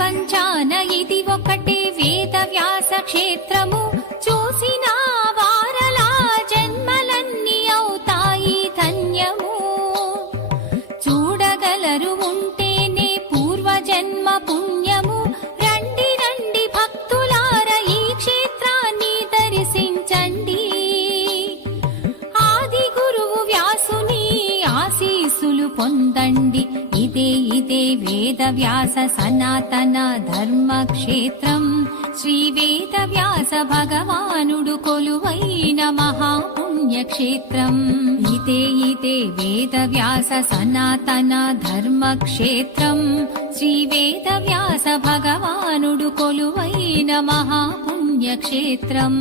ప్రపంచాన ఇది ఒకటే వేద వ్యాస క్షేత్రము. చూసిన వారలా జన్మలన్నీ అవుతాయి ధన్యము. చూడగలరు ఉంటేనే పూర్వజన్మ పుణ్యము. రండి రండి భక్తులార ఈ క్షేత్రాన్ని దర్శించండి. ఆది గురువు వ్యాసుని ఆశీస్సులు పొందండి. ఇదే వేద వ్యాస సనాతన ధర్మక్షేత్రం. శ్రీ వేద వ్యాస భగవానుడు కొలువైన మహాపుణ్యక్షేత్రం. ఇదే వేద వ్యాస సనాతన ధర్మక్షేత్రం. శ్రీ వేద వ్యాస భగవానుడు కొలువైన మహాపుణ్యక్షేత్రం.